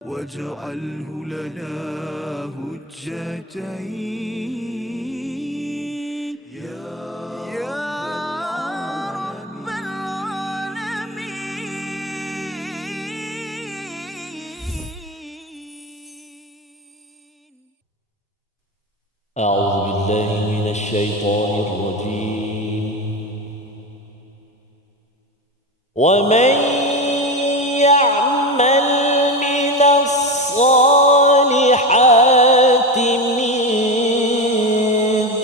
واجعله لنا هجتين يا رب العالمين. أعوذ بالله من الشيطان الرجيم. ومن يعمل من الصالحات من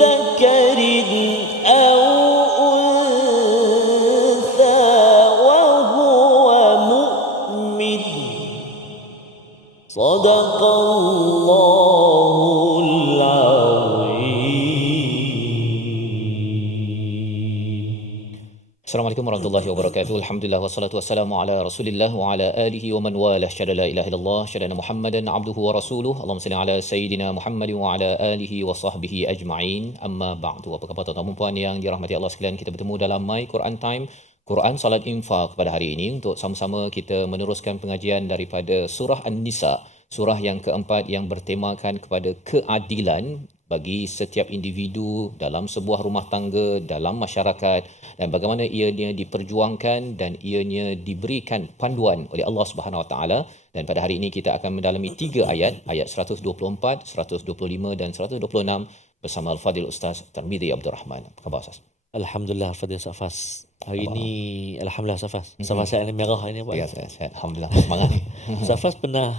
ذكر أو أنثى وهو مؤمن صدق الله العظيم. Assalamualaikum warahmatullahi wabarakatuh. Alhamdulillah wassalatu wassalamu ala Rasulillah wa ala alihi wa man walah. Syada la ilaha illallah, syada Muhammadan abduhu wa rasuluh. Allahumma salli ala sayidina Muhammad wa ala alihi wa sahbihi ajma'in. Amma ba'du. Apa khabar tuan-tuan dan puan yang dirahmati Allah sekalian? Kita bertemu dalam My Quran Time, Quran Salat Infak pada hari ini untuk sama-sama kita meneruskan pengajian daripada surah An-Nisa, surah yang keempat yang bertemakan kepada keadilan bagi setiap individu dalam sebuah rumah tangga, dalam masyarakat, dan bagaimana ianya diperjuangkan dan ianya diberikan panduan oleh Allah Subhanahu Wa Taala. Dan pada hari ini kita akan mendalami 3 ayat, ayat 124, 125 dan 126 bersama Al-Fadil Ustaz Tarmizi Abdul Rahman. Apa khabar Ustaz? Alhamdulillah, Fadil Safas. Hari ini Alhamdulillah Safas. Safas saya merah ini apa? Ya, saya alhamdulillah semangat ni. Safas pernah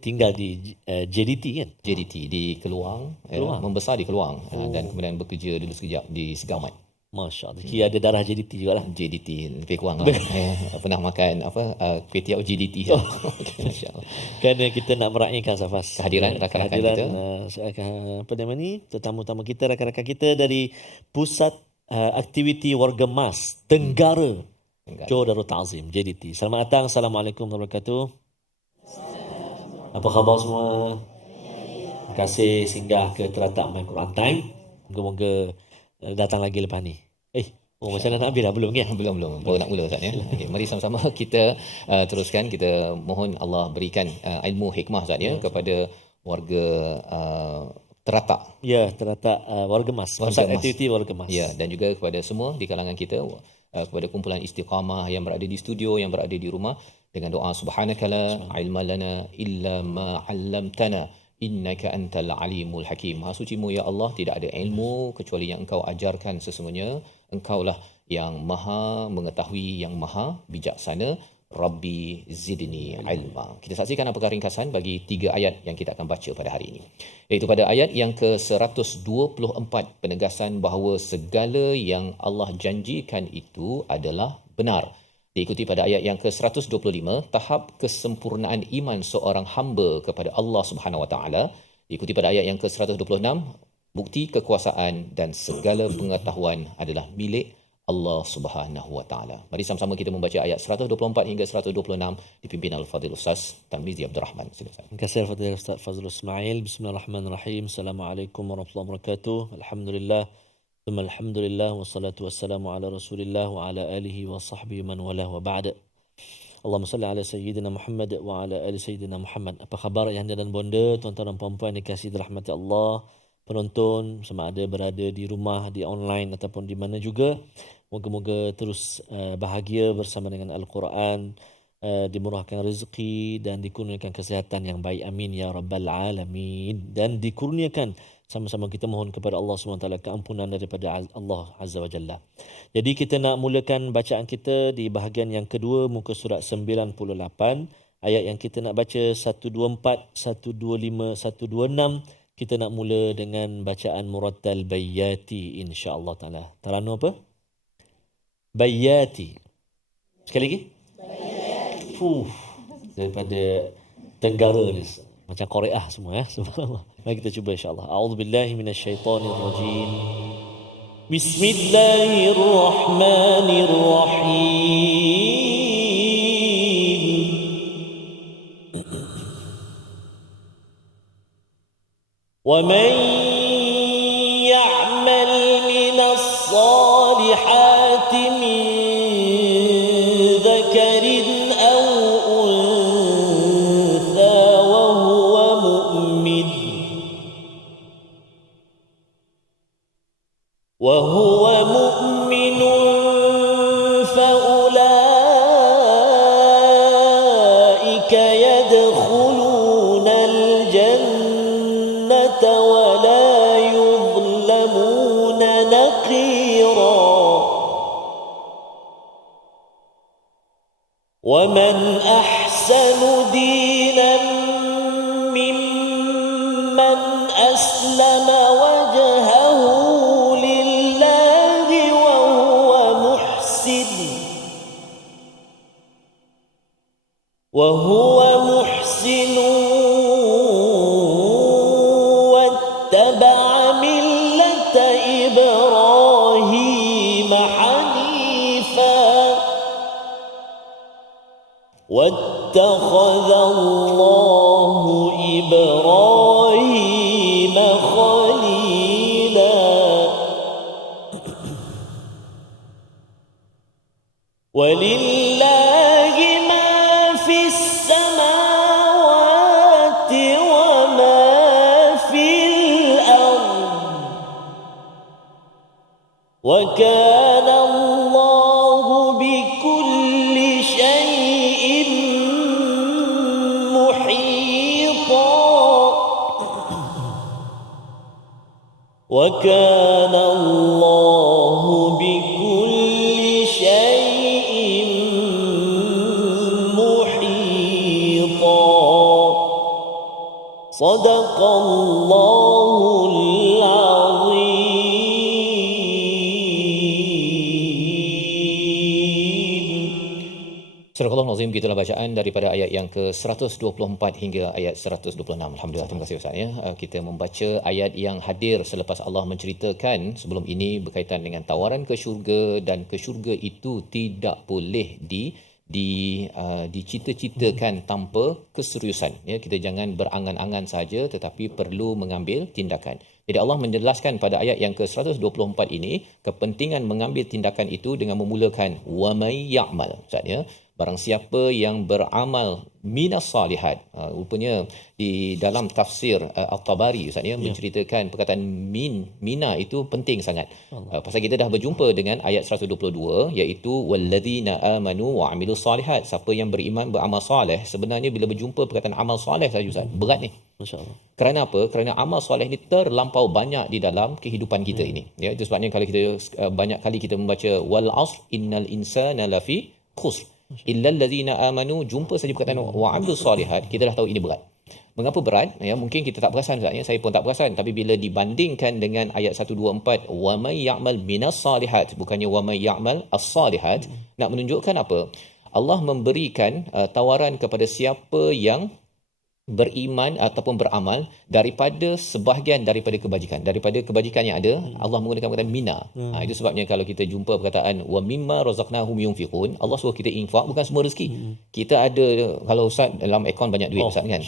tinggal di JDT kan? JDT di Keluang, membesar di Keluang, dan kemudian bekerja dulu sekejap di Segamat. Masya Allah. Kira ada darah JDT jugalah. JDT lebih kurang lah. Pernah makan kuih tiaw JDT. Masya-Allah. Kerana kita nak meraihkan Safas kehadiran rakan-rakan kita. Tetamu-tamu kita, rakan-rakan kita dari Pusat Aktiviti Warga Mas Tenggara Johor Darul Ta'zim JDT. Selamat datang. Assalamualaikum warahmatullahi wabarakatuh. Apa khabar semua? Terima kasih singgah ke teratak My Quran Time. Moga-moga datang lagi lepas ni. Macam dah nak habis dah belum kan? Belum. Baru nak mula Ustaz ya. Okey, mari sama-sama kita teruskan. Kita mohon Allah berikan ilmu hikmah Ustaz ya kepada warga teratak. Ya, teratak warga Mas. Pusat aktiviti warga Mas. Ya, dan juga kepada semua di kalangan kita, kepada kumpulan istiqamah yang berada di studio, yang berada di rumah, dengan doa subhanakala ilma lana illa ma 'allamtana innaka antal alimul hakim. Maha sucimu ya Allah, tidak ada ilmu kecuali yang engkau ajarkan, sesungguhnya engkaulah yang maha mengetahui, yang maha bijaksana. Rabbi zidni ilma. Kita saksikan apakah ringkasan bagi 3 ayat yang kita akan baca pada hari ini. Iaitu pada ayat yang ke-124, penegasan bahawa segala yang Allah janjikan itu adalah benar. Diikuti pada ayat yang ke-125, tahap kesempurnaan iman seorang hamba kepada Allah Subhanahu Wa Taala. Diikuti pada ayat yang ke-126, bukti kekuasaan dan segala pengetahuan adalah milik Allah Subhanahu Wa Taala. Mari sama-sama kita membaca ayat 124 hingga 126 dipimpin Al-Fadil Ustaz Tarmizi Abdul Rahman. Silakan. Terima kasih Al-Fadil Ustaz Fazlul Ismail. Bismillahirrahmanirrahim. Assalamualaikum warahmatullahi wabarakatuh. Alhamdulillah. Alhamdulillah wassalatu wassalamu ala Rasulillah wa ala alihi wa sahbihi man walah wa ba'da. Allahumma salli ala sayyidina Muhammad wa ala ali sayyidina Muhammad. Apa khabar ayah anda dan bonda, tuan-tuan dan puan-puan dikasihi dirahmati Allah, penonton sama ada berada di rumah, di online ataupun di mana juga. Moga-moga terus bahagia bersama dengan Al-Quran, dimurahkan rezeki dan dikurniakan kesihatan yang baik. Amin ya rabbal alamin. Dan dikurniakan sama-sama kita mohon kepada Allah SWT keampunan daripada Allah Azza wa Jalla. Jadi kita nak mulakan bacaan kita di bahagian yang kedua, muka surat 98. Ayat yang kita nak baca 124, 125, 126. Kita nak mula dengan bacaan Murattal Bayyati insya-Allah taala. Taranu apa? Bayyati. Sekali lagi? Bayyati. Daripada Tenggara ni. Macam Korea semua ya. Subhanallah. Mari kita cuba insya-Allah. A'udzubillahi minasyaitonirrajim. Bismillahirrahmanirrahim. ومن يعمل من الصالحات من ذكر أو أنثى وهو مؤمن فأولئك يدخلون الجنة ولا يظلمون نقيرا ومن أحسن دينا ممن أسلم وجهه لله وهو محسن واتبع ملة إبراهيم حنيفا واتخذ الله إبراهيم خليلا ولله ما في السماوات وما في الأرض وكان الله بكل شيء محيطا وكان الله بكل شيء محيطا صدق الله العظيم. Surah Al-Azim, begitulah bacaan daripada ayat yang ke-124 hingga ayat 126. Alhamdulillah, terima kasih Ustaz ya. Kita membaca ayat yang hadir selepas Allah menceritakan sebelum ini berkaitan dengan tawaran ke syurga, dan ke syurga itu tidak boleh dicita-citakan tanpa keseriusan ya. Kita jangan berangan-angan saja, tetapi perlu mengambil tindakan. Jadi Allah menjelaskan pada ayat yang ke-124 ini kepentingan mengambil tindakan itu dengan memulakan wa may ya'mal. Ustaz ya, barang siapa yang beramal minas salihat. Rupanya di dalam tafsir At-Tabari Ustaz ya, menceritakan perkataan mina itu penting sangat. Pasal kita dah berjumpa dengan ayat 122, iaitu walladzina amanu wa amilus salihat. Siapa yang beriman beramal soleh. Sebenarnya bila berjumpa perkataan amal soleh saja Ustaz, berat ni. Masya-Allah. Kerana apa? Kerana amal soleh ni terlampau banyak di dalam kehidupan kita ini. Ya, itu sebabnya kalau kita banyak kali kita membaca wal asr innal insana lafi khusr illal ladzina amanu, jumpa saja perkataan wa amilus salihat, kita dah tahu ini berat. Mengapa berat? Ya, mungkin kita tak perasan Ustaz ya, saya pun tak perasan, tapi bila dibandingkan dengan ayat 124 wa may ya'mal minas salihat, bukannya wa may ya'mal as-salihat, nak menunjukkan apa? Allah memberikan tawaran kepada siapa yang beriman ataupun beramal daripada sebahagian daripada kebajikan yang ada. Allah menggunakan perkataan mina. Itu sebabnya kalau kita jumpa perkataan wa mimma razaqnahum yunfiqun, Allah suruh kita infak, bukan semua rezeki. Kita ada, kalau Ustaz dalam akaun banyak duit Ustaz kan,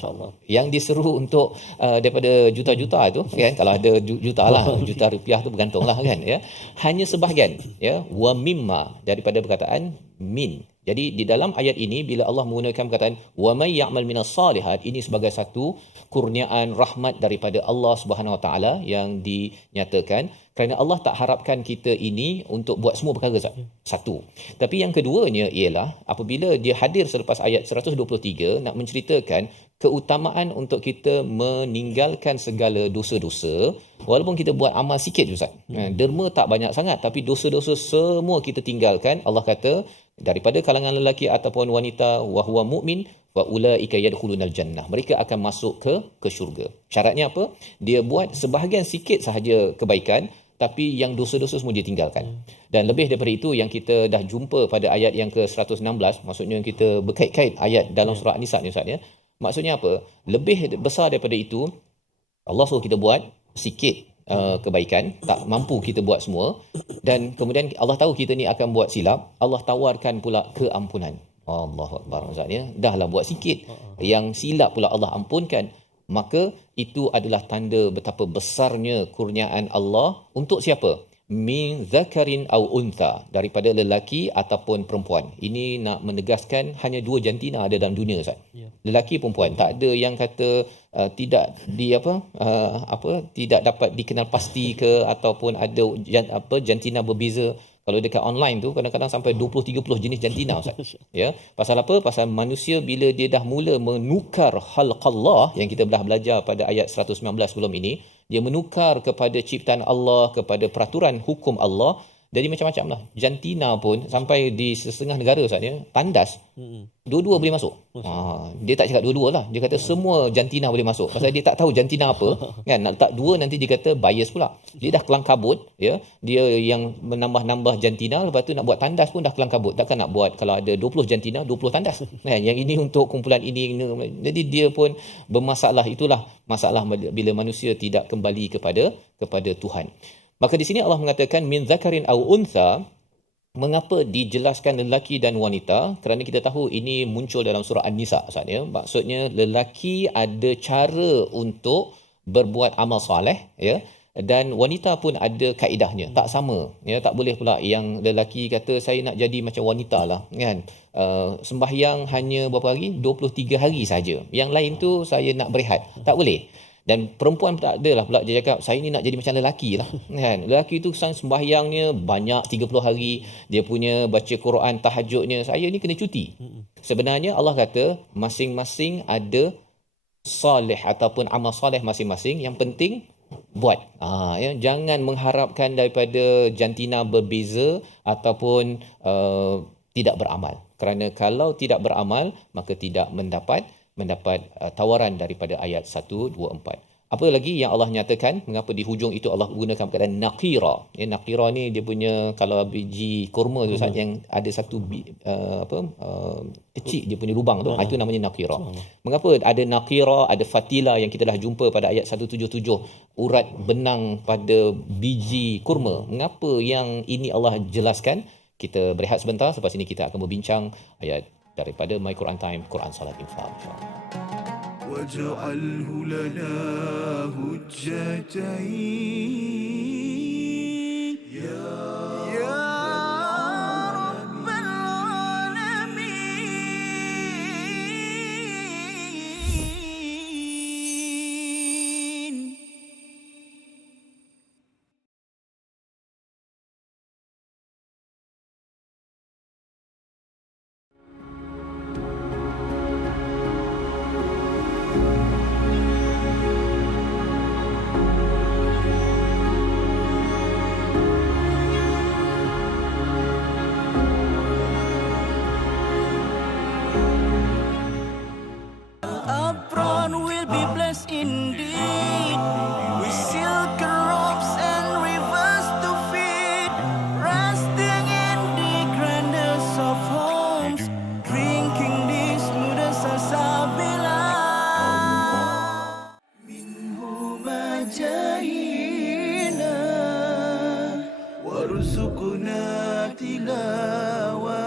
yang diseru untuk daripada juta-juta itu kan, kalau ada juta lah, juta rupiah tu bergantunglah kan ya, hanya sebahagian ya, wa mimma daripada perkataan min. Jadi di dalam ayat ini bila Allah menggunakan perkataan wa may ya'mal minas salihat, ini sebagai satu kurniaan rahmat daripada Allah Subhanahu Wa Taala yang dinyatakan, kerana Allah tak harapkan kita ini untuk buat semua perkara satu. Tapi yang keduanya ialah apabila dia hadir selepas ayat 123 nak menceritakan keutamaan untuk kita meninggalkan segala dosa-dosa, walaupun kita buat amal sikit Ustaz. Derma tak banyak sangat, tapi dosa-dosa semua kita tinggalkan. Allah kata daripada kalangan lelaki ataupun wanita wa huwa mu'min wa ulaika yadkhulunal jannah, mereka akan masuk ke syurga. Syaratnya apa? Dia buat sebahagian sikit sahaja kebaikan, tapi yang dosa-dosa semua dia tinggalkan. Dan lebih daripada itu yang kita dah jumpa pada ayat yang ke-116, maksudnya kita berkait-kait ayat dalam surah An-Nisa ni Ustaz ya. Maksudnya apa? Lebih besar daripada itu, Allah suruh kita buat sikit kebaikan, tak mampu kita buat semua, dan kemudian Allah tahu kita ni akan buat silap, Allah tawarkan pula keampunan. Allahu Akbar Ustaz ya. Dahlah buat sikit, yang silap pula Allah ampunkan. Maka itu adalah tanda betapa besarnya kurniaan Allah untuk siapa? Min zakarin au untha, daripada lelaki ataupun perempuan. Ini nak menegaskan hanya dua jantina ada dalam dunia Ustaz. lelaki perempuan. Tak ada yang kata tidak tidak dapat dikenal pasti ke, ataupun ada jantina berbeza. Kalau dekat online tu kadang-kadang sampai 20-30 jenis jantina, Ustaz. Ya, pasal apa? Pasal manusia bila dia dah mula menukar khalqallah yang kita dah belajar pada ayat 119 sebelum ini, dia menukar kepada ciptaan Allah, kepada peraturan hukum Allah. Jadi macam-macam lah. Jantina pun sampai di setengah negara, Ustaz, ya, tandas. Dua-dua boleh masuk. Dia tak cakap dua-dua lah. Dia kata semua jantina boleh masuk. Pasal dia tak tahu jantina apa. Kan? Nak letak dua nanti dia kata bias pula. Dia dah kelang kabut. Ya? Dia yang menambah-nambah jantina. Lepas tu nak buat tandas pun dah kelang kabut. Takkan nak buat kalau ada 20 jantina, 20 tandas. Kan? Yang ini untuk kumpulan ini. Jadi dia pun bermasalah. Itulah masalah bila manusia tidak kembali kepada Tuhan. Maka di sini Allah mengatakan min zakarin au untha. Mengapa dijelaskan lelaki dan wanita? Kerana kita tahu ini muncul dalam surah An-Nisa, Ustaz, ya. Maksudnya lelaki ada cara untuk berbuat amal soleh, ya, dan wanita pun ada kaedahnya, tak sama, ya. Tak boleh pula yang lelaki kata saya nak jadi macam wanita lah, kan. Sembahyang hanya berapa hari? 23 hari saja. Yang lain tu saya nak berehat. Tak boleh. Dan perempuan tak adalah pula dia cakap saya ni nak jadi macam lelaki lah, kan. Lelaki tu sembahyangnya banyak 30 hari, dia punya baca Quran tahajudnya, saya ni kena cuti. Sebenarnya Allah kata masing-masing ada soleh ataupun amal soleh masing-masing, yang penting buat. Ya, jangan mengharapkan daripada jantina berbeza ataupun tidak beramal. Kerana kalau tidak beramal maka tidak mendapat tawaran daripada ayat 1, 2, 4. Apa lagi yang Allah nyatakan? Mengapa di hujung itu Allah gunakan perkataan naqira? Ya, naqira ni dia punya, kalau biji kurma tu saja yang ada satu kecil dia punya lubang tu, itu namanya naqira. Mengapa ada naqira, ada fatila yang kita dah jumpa pada ayat 177, urat benang pada biji kurma. Mengapa yang ini Allah jelaskan? Kita berehat sebentar, selepas ini kita akan berbincang ayat daripada My Quran Time, Quran Salat Infaq, insya-Allah. واجعله لنا هجتين يا رب العالمين. Upfront will be blessed indeed, with silken robes and rivers to feed, resting in the grandest of homes, drinking the smoothest salsabila. Minhu majahina warzuqna tilawatahu.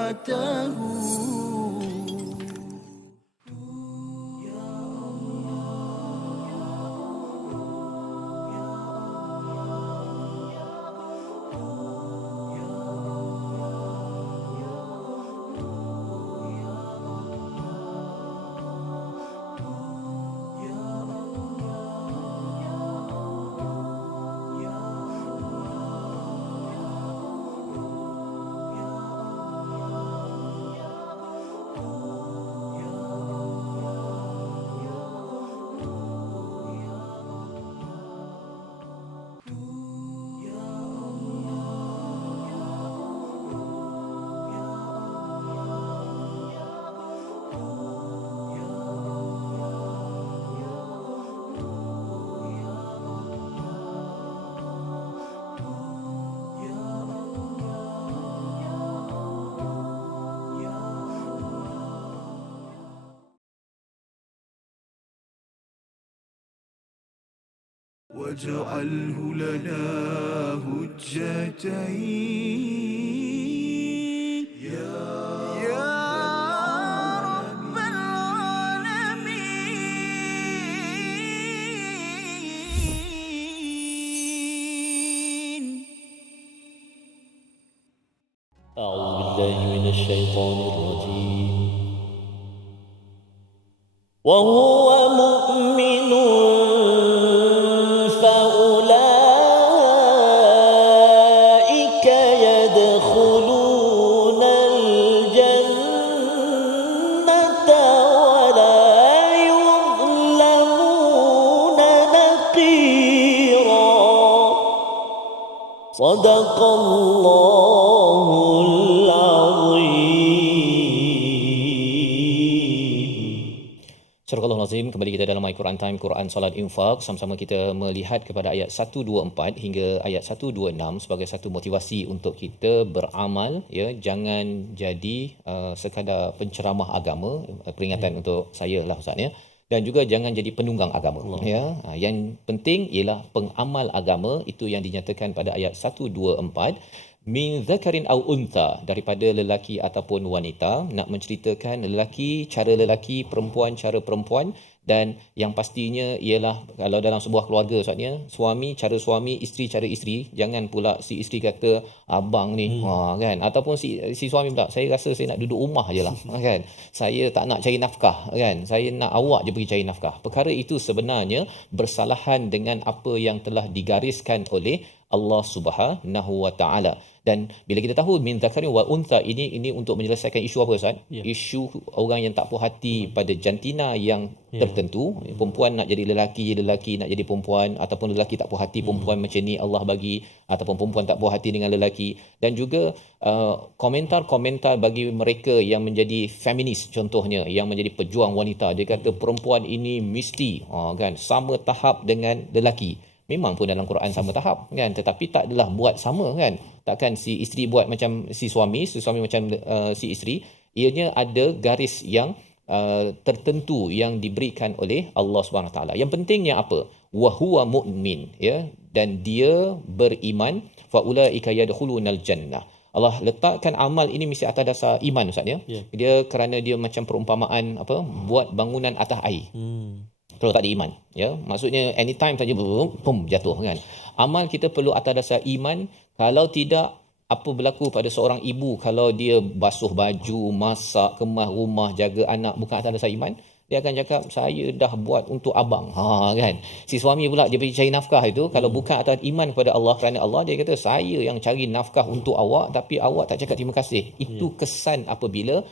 واجعله لنا هجتين يا رب العالمين. أعوذ بالله من الشيطان الرجيم. وهو مؤمن فأولئك يدخلون الجنة ولا يظلمون نقيرا صدق الله العظيم. Surah Al-Azim, kembali kita dalam Al-Quran Time, Quran Salat Infak. Sama-sama kita melihat kepada ayat 124 hingga ayat 126 sebagai satu motivasi untuk kita beramal, ya, jangan jadi sekadar penceramah agama, peringatan untuk saya lah Ustaz, ya. Dan juga jangan jadi penunggang agama, ya. Yang penting ialah pengamal agama, itu yang dinyatakan pada ayat 124. Min zakarin au untha, daripada lelaki ataupun wanita, nak menceritakan lelaki cara lelaki, perempuan cara perempuan. Dan yang pastinya ialah kalau dalam sebuah keluarga Ustaznya, suami cara suami, isteri cara isteri. Jangan pula si isteri kata abang ni kan, ataupun si suami pula, saya rasa saya nak duduk rumah je lah kan, saya tak nak cari nafkah kan, saya nak awak je pergi cari nafkah. Perkara itu sebenarnya bersalahan dengan apa yang telah digariskan oleh Allah Subhanahu wa taala. Dan bila kita tahu min zakarin wa untha, ini untuk menyelesaikan isu apa Ustaz? Isu orang yang tak puas hati pada jantina yang tertentu. Perempuan nak jadi lelaki nak jadi perempuan, ataupun lelaki tak puas hati perempuan macam ni Allah bagi, ataupun perempuan tak puas hati dengan lelaki. Dan juga komentar-komentar bagi mereka yang menjadi feminis contohnya, yang menjadi pejuang wanita. Dia kata perempuan ini mesti kan sama tahap dengan lelaki. Memang pun dalam Quran sama tahap kan, tetapi tak adalah buat sama kan. Takkan si isteri buat macam si suami macam si isteri. Ianya ada garis yang tertentu yang diberikan oleh Allah Subhanahu taala. Yang pentingnya apa? Wa huwa mu'min, ya, dan dia beriman, fa ulaika yadkhulunal jannah. Allah letakkan amal ini mesti atas dasar iman Ustaz, ya. Dia kerana dia macam perumpamaan apa? Buat bangunan atas air. Kalau tak ada iman, ya, maksudnya anytime saja boom jatuh kan. Amal kita perlu atas dasar iman. Kalau tidak, apa berlaku pada seorang ibu kalau dia basuh baju, masak, kemas rumah, jaga anak bukan atas dasar iman? Dia akan cakap saya dah buat untuk abang, kan. Si suami pula dia pergi cari nafkah itu, kalau bukan atas iman kepada Allah, kerana Allah, dia kata saya yang cari nafkah untuk awak, tapi awak tak cakap terima kasih. Itu kesan apabila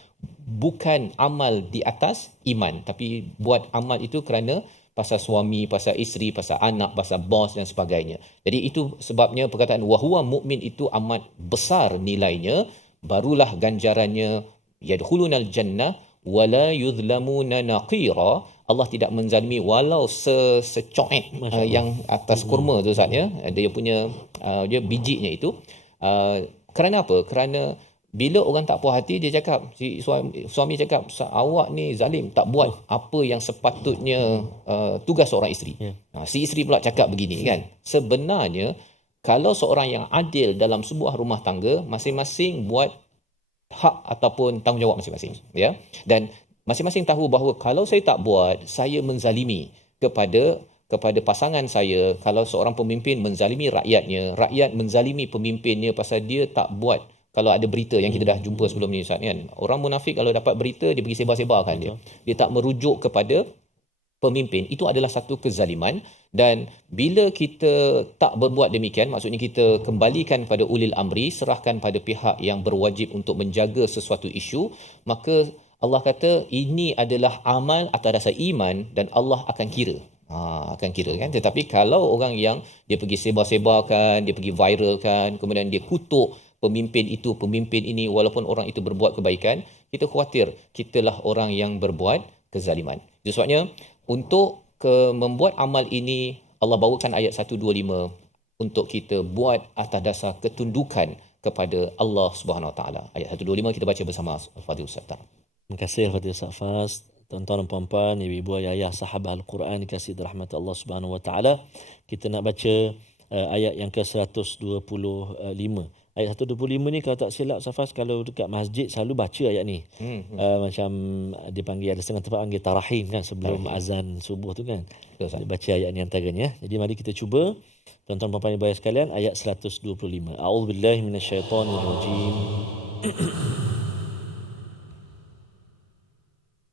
bukan amal di atas iman, tapi buat amal itu kerana pasal suami, pasal isteri, pasal anak, pasal bos dan sebagainya. Jadi itu sebabnya perkataan wahwa mukmin itu amat besar nilainya, barulah ganjarannya yadkhulunal jannah wala yuzlamuna naqira. Allah tidak menzalimi walau secoet yang atas kurma tu Ustaz, ya. Dia punya dia bijinya itu. Kerana apa? Kerana bila orang tak puas hati, dia cakap, si suami cakap, awak ni zalim, tak buat apa yang sepatutnya tugas seorang isteri. Si isteri pula cakap begini kan. Sebenarnya kalau seorang yang adil dalam sebuah rumah tangga, masing-masing buat hak ataupun tanggungjawab masing-masing, ya. Dan masing-masing tahu bahawa kalau saya tak buat, saya menzalimi kepada pasangan saya. Kalau seorang pemimpin menzalimi rakyatnya, rakyat menzalimi pemimpinnya pasal dia tak buat. Kalau ada berita yang kita dah jumpa sebelum ni Ustaz, kan, orang munafik kalau dapat berita dia pergi sebar-sebarkan dia tak merujuk kepada pemimpin. Itu adalah satu kezaliman. Dan bila kita tak berbuat demikian, maksudnya kita kembalikan pada ulil amri, serahkan pada pihak yang berwajib untuk menjaga sesuatu isu, maka Allah kata ini adalah amal atas dasar iman dan Allah akan kira. Akan kira kan. Tetapi kalau orang yang dia pergi sebar-sebarkan, dia pergi viralkan, kemudian dia kutuk pemimpin itu, pemimpin ini, walaupun orang itu berbuat kebaikan, kita khawatir kitalah orang yang berbuat kezaliman. Jadi sebabnya untuk membuat amal ini, Allah bawakan ayat 125 untuk kita buat atas dasar ketundukan kepada Allah Subhanahu Wa Taala. Ayat 125 kita baca bersama Fadil Ustaz. Terima kasih Fadil Ustaz Fas. Tuan-tuan dan puan-puan, ibu-ibu, ayah, sahabat Al-Quran dikasihi rahmat Allah Subhanahu Wa Taala. Kita nak baca ayat yang ke-125. Ayat 125 ni kalau tak silap Safas, kalau dekat masjid selalu baca ayat ni. Macam dipanggil, ada setengah tempat panggil tarahim kan, sebelum azan subuh tu kan. Dia baca ayat ni antaranya. Jadi mari kita cuba. Tuan-tuan dan puan-puan sekalian, ayat 125. A'udzubillahi minasyaitonirrajim.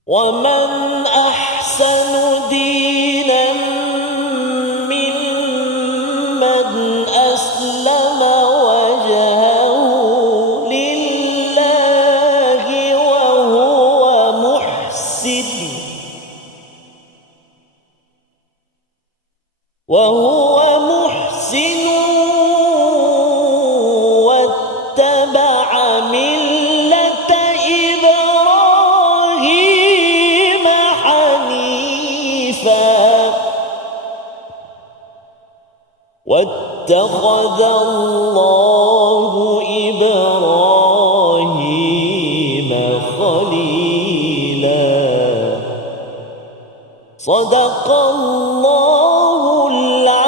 Wa man ahsan وهو محسن واتبع ملة إبراهيم حنيفا واتخذ الله إبراهيم خليلا صدق الله العظيم.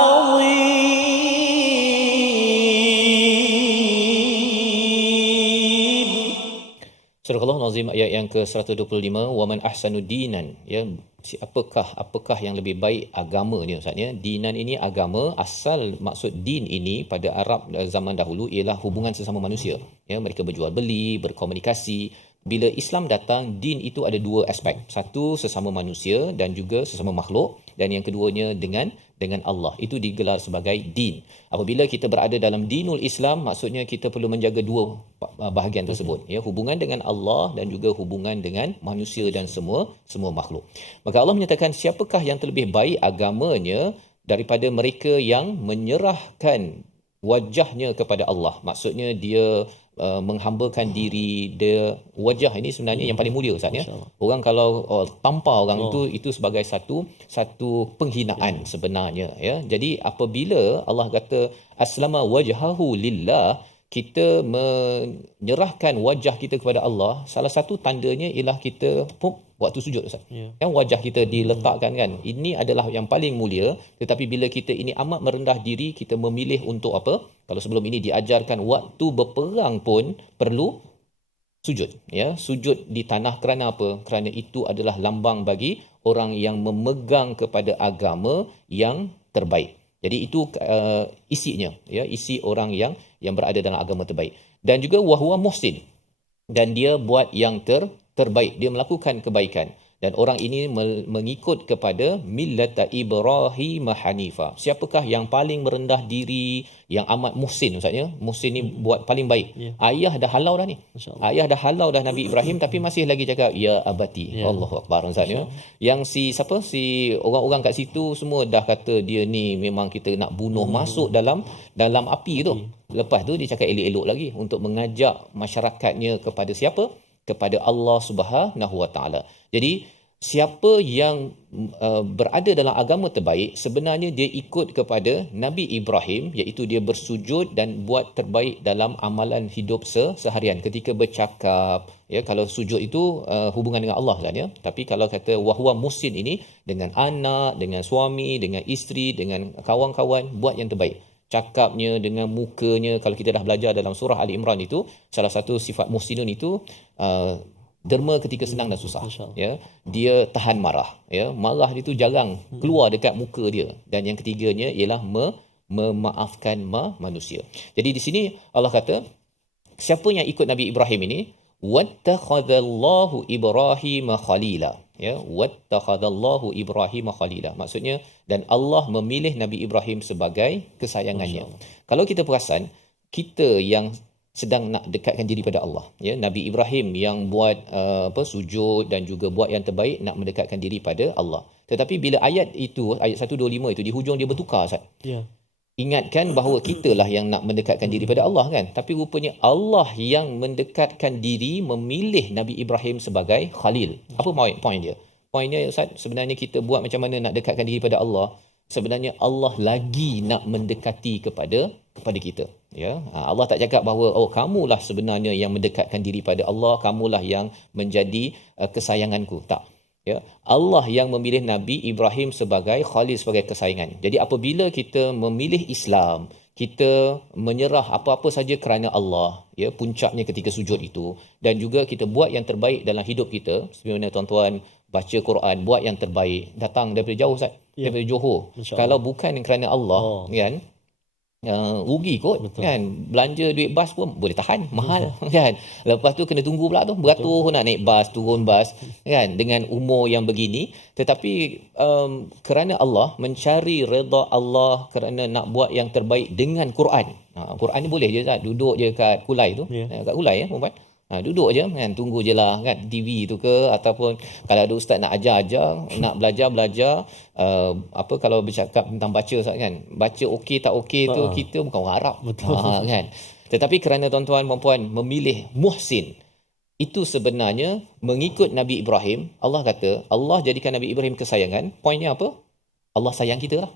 Surah Al-Nazim ayat yang ke-125, waman ahsanu dinan, ya, apakah yang lebih baik agamanya Ustaz ya. Dinan ini agama, asal maksud din ini pada Arab zaman dahulu ialah hubungan sesama manusia, ya, mereka berjual beli, berkomunikasi. Bila Islam datang, din itu ada dua aspek. Satu, sesama manusia dan juga sesama makhluk, dan yang keduanya dengan Allah. Itu digelar sebagai din. Apabila kita berada dalam dinul Islam, maksudnya kita perlu menjaga dua bahagian tersebut, ya, hubungan dengan Allah dan juga hubungan dengan manusia dan semua makhluk. Maka Allah menyatakan siapakah yang terlebih baik agamanya daripada mereka yang menyerahkan wajahnya kepada Allah. Maksudnya dia menghambakan diri dia. Wajah ini sebenarnya yang paling mulia Ustaz ya. Orang kalau tampar orang itu sebagai satu penghinaan sebenarnya ya. Jadi apabila Allah kata aslama wajhahu lillah, kita menyerahkan wajah kita kepada Allah, salah satu tandanya ialah kita waktu sujud Ustaz. Yang wajah kita diletakkan kan. Ini adalah yang paling mulia, tetapi bila kita ini amat merendah diri, kita memilih untuk apa? Kalau sebelum ini diajarkan waktu berperang pun perlu sujud, ya. Sujud di tanah kerana apa? Kerana itu adalah lambang bagi orang yang memegang kepada agama yang terbaik. Jadi itu isinya, ya, isi orang yang berada dalam agama terbaik. Dan juga wahwa muhsin, dan dia buat yang terbaik, dia melakukan kebaikan, dan orang ini mengikut kepada millata Ibrahim hanifa. Siapakah yang paling merendah diri, yang amat muhsin Ustaz ya? Muhsin ni buat paling baik. Ayah dah halau dah ni. Ayah dah halau dah Nabi Ibrahim, tapi masih lagi cakap ya abati. Allahu akbar Ustaz ya. Yang si orang-orang kat situ semua dah kata dia ni memang kita nak bunuh, masuk dalam api tu. Lepas tu dia cakap elok-elok lagi untuk mengajak masyarakatnya kepada siapa? Kepada Allah Subhanahu Wa Taala. Jadi siapa yang berada dalam agama terbaik, sebenarnya dia ikut kepada Nabi Ibrahim, iaitu dia bersujud dan buat terbaik dalam amalan hidup seharian ketika bercakap, ya. Kalau sujud itu hubungan dengan Allah kan ya. Tapi kalau kata wahwa muhsin ini dengan anak, dengan suami, dengan isteri, dengan kawan-kawan, buat yang terbaik. Cakapnya, dengan mukanya. Kalau kita dah belajar dalam surah Ali Imran itu, salah satu sifat muhsinun itu derma ketika senang dan susah, ya. Dia tahan marah, ya. Marah itu jarang keluar dekat muka dia. Dan yang ketiganya ialah memaafkan manusia. Jadi di sini Allah kata siapa yang ikut Nabi Ibrahim ini, wattakhadallahu Ibrahim khalila, ya, wattakhadallahu Ibrahim khalila, maksudnya dan Allah memilih Nabi Ibrahim sebagai kesayangannya. Kalau kita perasan, kita yang sedang nak dekatkan diri pada Allah, ya, Nabi Ibrahim yang buat sujud dan juga buat yang terbaik nak mendekatkan diri pada Allah. Tetapi bila ayat 125 itu di hujung dia bertukar Ustaz. Ya. Ingatkan bahawa kitalah yang nak mendekatkan diri pada Allah kan, tapi rupanya Allah yang mendekatkan diri, memilih Nabi Ibrahim sebagai khalil. Apa poin dia? Poinnya Ustaz, sebenarnya kita buat macam mana nak dekatkan diri pada Allah, sebenarnya Allah lagi nak mendekati kepada kita, ya. Allah tak cakap bahawa kamulah sebenarnya yang mendekatkan diri pada Allah, kamulah yang menjadi kesayanganku. Tak. Ya, Allah yang memilih Nabi Ibrahim sebagai khalil, sebagai kesayangan. Jadi apabila kita memilih Islam, kita menyerah apa-apa saja kerana Allah, ya, puncaknya ketika sujud itu, dan juga kita buat yang terbaik dalam hidup kita. Sebenarnya tuan-tuan baca Quran, buat yang terbaik, datang daripada jauh Ustaz, daripada Johor. Kalau bukan kerana Allah, kan, rugi kot. Betul. Kan, belanja duit bas pun boleh tahan, mahal kan. Lepas tu kena tunggu pula tu beratur nak naik bas, turun bas kan, dengan umur yang begini. Tetapi kerana Allah, mencari redha Allah, kerana nak buat yang terbaik dengan Quran. Quran ni boleh je Ustaz, duduk je kat kulai tu, kat kulai ya, perempuan Duduk je kan, tunggu je lah kan TV tu ke, ataupun kalau ada ustaz nak ajar, nak belajar, kalau bercakap tentang baca ustaz kan, baca okey tak okey tu kita bukan orang Arab. Betul. Kan. Tetapi kerana tuan-tuan dan puan memilih muhsin, itu sebenarnya mengikut Nabi Ibrahim. Allah kata Allah jadikan Nabi Ibrahim kesayangan. Poinnya apa? Allah sayang kita lah.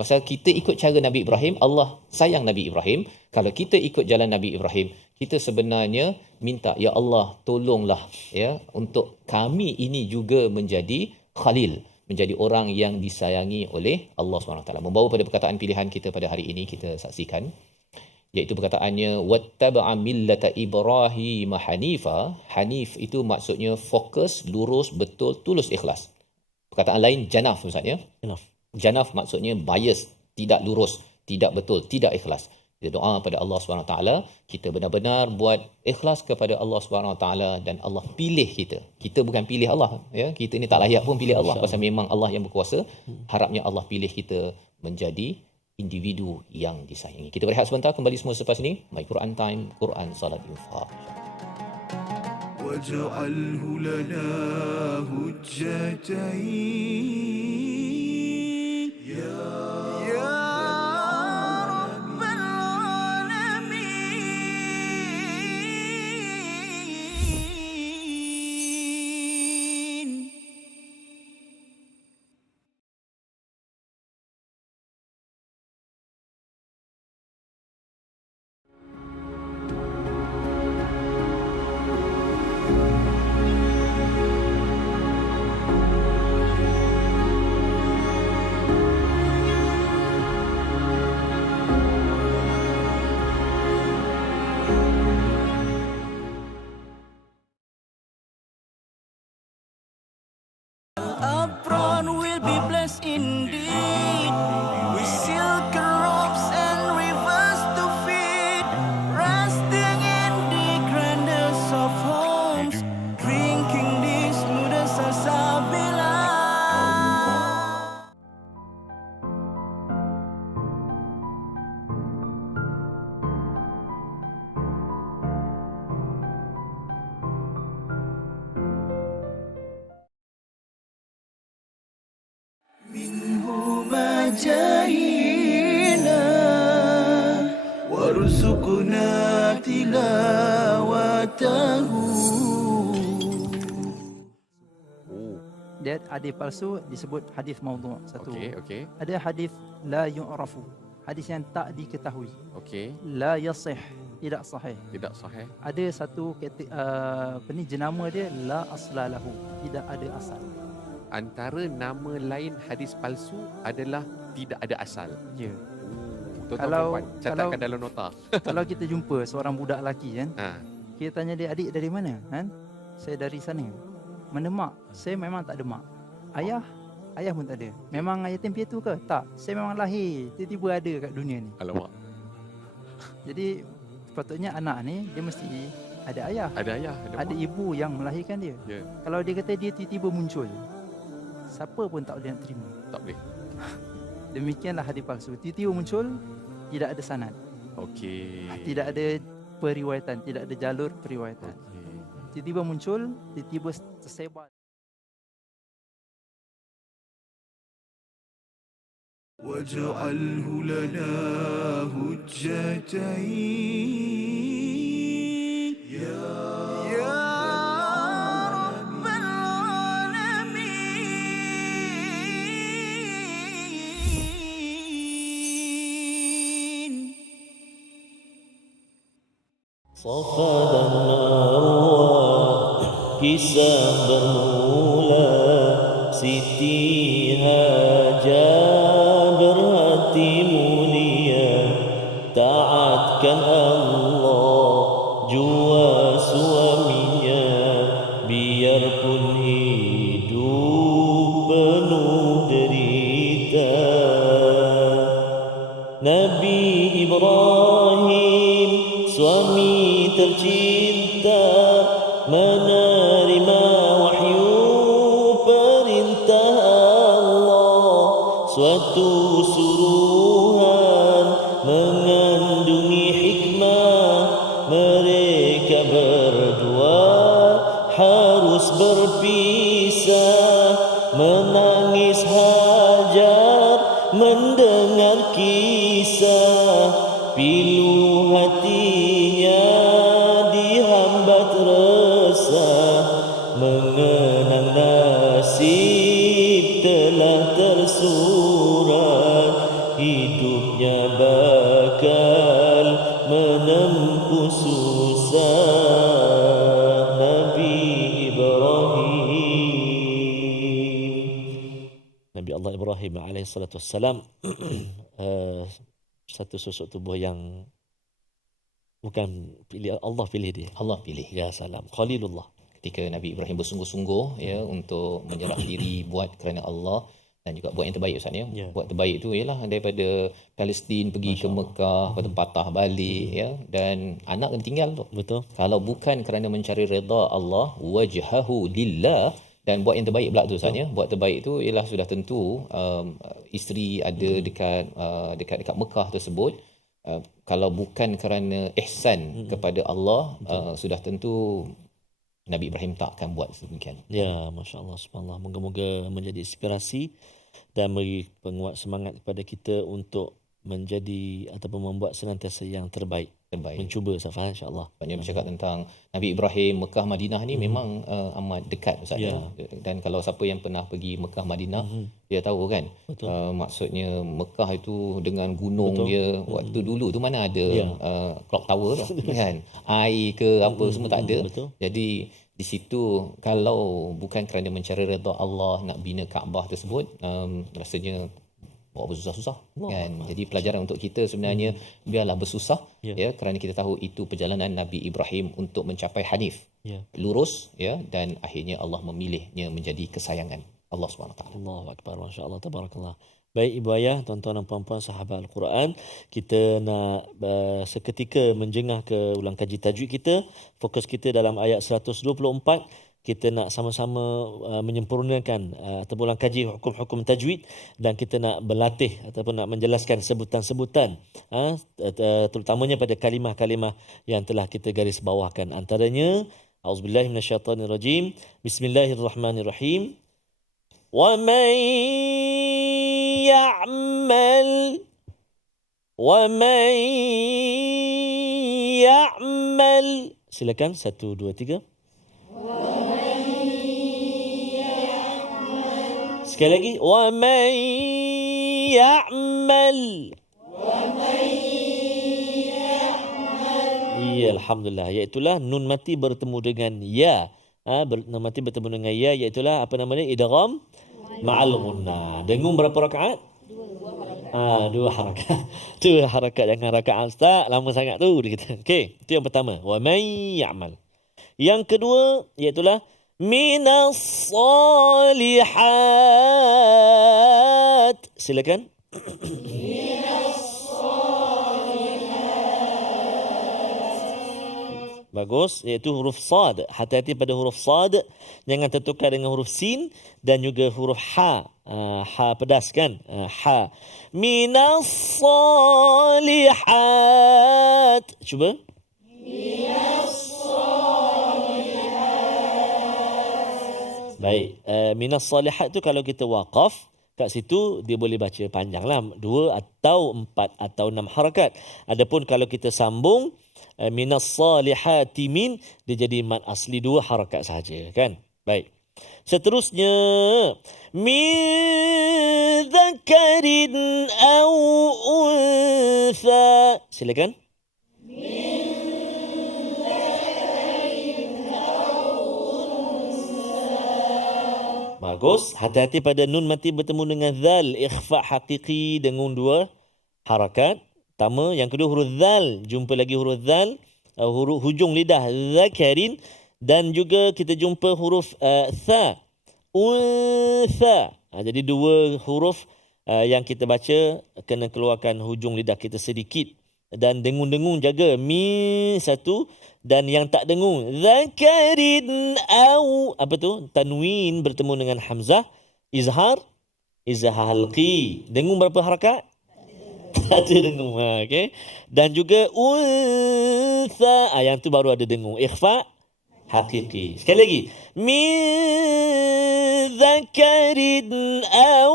Pasal kita ikut cara Nabi Ibrahim, Allah sayang Nabi Ibrahim. Kalau kita ikut jalan Nabi Ibrahim, kita sebenarnya minta, ya Allah tolonglah ya untuk kami ini juga menjadi khalil, menjadi orang yang disayangi oleh Allah SWT. Membawa pada perkataan pilihan kita pada hari ini, kita saksikan, iaitu perkataannya wattaba'a millata Ibrahim hanifa. Hanif itu maksudnya fokus, lurus, betul, tulus, ikhlas. Perkataan lain janaf Ustaz ya. Janaf maksudnya bias, tidak lurus, tidak betul, tidak ikhlas. Kita doa pada Allah SWT, kita benar-benar buat ikhlas kepada Allah SWT dan Allah pilih kita. Kita bukan pilih Allah ya. Kita ni tak layak pun pilih Allah pasal memang Allah yang berkuasa. Harapnya Allah pilih kita menjadi individu yang disayangi. Kita berehat sebentar, kembali semua selepas ini. My Quran Time, Quran Salat Infaq. واجعله لنا هجتين يا رب العالمين. Upfront will be blessed indeed with silken robes and rivers to feed, resting in the grandest of homes, drinking the smoothest salsabila. جاهنا وارزقنا تلاوته. Dia hadis palsu disebut hadis maudhu'. Satu. Okey. Ada hadis la yu'rafu, hadis yang tak diketahui. Okey. La yasih, tidak sahih. Tidak sahih. Ada satu jenama dia la aslalahu, tidak ada asal. Antara nama lain hadis palsu adalah tidak ada asal. Ya. Tuan-tuan, catatkan dalam nota. Kalau kita jumpa seorang budak lelaki kan, kita tanya dia, adik dari mana? Kan? Saya dari sana. Mana mak? Saya memang tak ada mak. Ayah pun tak ada. Memang yatim piatu ke? Tak. Saya memang lahir, tiba-tiba ada kat dunia ni. Alamak. Jadi sepatutnya anak ni dia mesti ada ayah. Ada ibu yang melahirkan dia. Yeah. Kalau dia kata dia tiba-tiba muncul, siapa pun tak boleh nak terima. Tak boleh. Demikianlah hadis palsu. Tiba-tiba muncul, tidak ada sanad. Okey. Tidak ada periwayatan, tidak ada jalur periwayatan. Tiba-tiba muncul, tiba-tiba tersebar. واجعله لنا هجتين يا رب العالمين. Safa dan Marwah, kisah bermula. Siti Hajar berhati mulia, taatkan Allah jua suaminya, biarpun hidup penuh derita. Nabi Ibrahim, suami tercinta, menerima wahyu perintah Allah. Suatu suruhan mengandungi hikmah, mereka berdua Menangis Hajar mendengar kisah, pilu hatinya dihambat resah, mengenang nasib telah tersurat, hidupnya bakal menempuh susah. Nabi Ibrahim, Nabi Allah Ibrahim alaihissalatu wassalam, satu sosok tubuh yang bukan pilih Allah, pilih dia. Allah pilih. Ya salam, Khalilullah. Ketika Nabi Ibrahim bersungguh-sungguh ya untuk menyerah diri buat kerana Allah dan juga buat yang terbaik Ustaz ya. Buat terbaik itu ialah daripada Palestin pergi ke Mekah, lepas tu patah balik ya, dan anak kena tinggal tu. Betul. Kalau bukan kerana mencari redha Allah, wajhahu lillah, dan buat yang terbaik pula tu Ustaz ya. Buat terbaik tu ialah sudah tentu isteri ada dekat Mekah tersebut. Kalau bukan kerana ihsan kepada Allah, sudah tentu Nabi Ibrahim tak akan buat sedemikian. Ya, masya-Allah, subhanallah. Moga-moga menjadi inspirasi dan beri penguat semangat kepada kita untuk menjadi ataupun membuat senantiasa yang terbaik. Mencuba Safa, insya-Allah. Banyak bercakap tentang Nabi Ibrahim, Mekah, Madinah ni memang amat dekat Ustaz ya. Dan kalau siapa yang pernah pergi Mekah, Madinah, dia tahu kan. Maksudnya Mekah itu dengan gunung dia waktu dulu tu mana ada clock tower tu kan. Air ke apa semua tak ada. Jadi di situ kalau bukan kerana mencari redha Allah nak bina Kaabah tersebut, rasanya buat bersusah-susah kan. Jadi pelajaran untuk kita sebenarnya biarlah bersusah ya, kerana kita tahu itu perjalanan Nabi Ibrahim untuk mencapai hanif, lurus ya, dan akhirnya Allah memilihnya menjadi kesayangan Allah SWT. Allahu akbar, masya-Allah, tabarakallah. Baik ibu ayah, tuan-tuan dan puan-puan sahabat Al-Quran, kita nak seketika menjengah ke ulang kaji tajwid kita. Fokus kita dalam ayat 124. Kita nak sama-sama menyempurnakan ataupun ulang kaji hukum-hukum tajwid, dan kita nak berlatih ataupun nak menjelaskan sebutan-sebutan terutamanya pada kalimah-kalimah yang telah kita garis bawahkan. Antaranya auzubillahi minasyaitonirrajim, bismillahirrahmanirrahim. Wa man ya'mal, silakan 1 2 3. Sekali lagi, wa man ya'mal. Ya, alhamdulillah. Iaitulah nun mati bertemu dengan ya. Nun mati bertemu dengan ya, iaitulah apa namanya? Idgham ma'al gunnah. Dengung berapa rakaat? 2 harakat. 2 harakat, jangan rakaat Ustaz, lama sangat tu dia kata. Okey, itu yang pertama. Wa man ya'mal. Yang kedua iaitulah minas salihat. Silakan. Bagus, iaitu huruf sad. Hati-hati pada huruf sad, jangan tertukar dengan huruf sin dan juga huruf ha. Ha pedas kan? Ha. Minas salihat. Cuba. Baik, minas salihat tu kalau kita waqaf kat situ dia boleh baca panjanglah, 2 atau 4 atau 6 harakat. Adapun kalau kita sambung minas salihati min, dia jadi mad asli 2 harakat sahaja kan. Baik. Seterusnya min dzakarin au untha. Silakan. Bagus. Hati-hati pada nun mati bertemu dengan zal. Ikhfa hakiki dengan 2 harakat. Pertama. Yang kedua huruf zal. Jumpa lagi huruf zal. Huruf hujung lidah. Zakarin. Dan juga kita jumpa huruf tha. Untha. Jadi 2 huruf yang kita baca kena keluarkan hujung lidah kita sedikit. Dan dengung-dengung jaga. Mi 1. Dan yang tak dengung, zakarin au, apa tu? Tanwin bertemu dengan hamzah. Izhar halqi. Dengung berapa harakat? Tak ada dengung. Okay. Dan juga untha, yang tu baru ada dengung. Ikhfa hakiki. Sekali lagi. Min dhakarin aw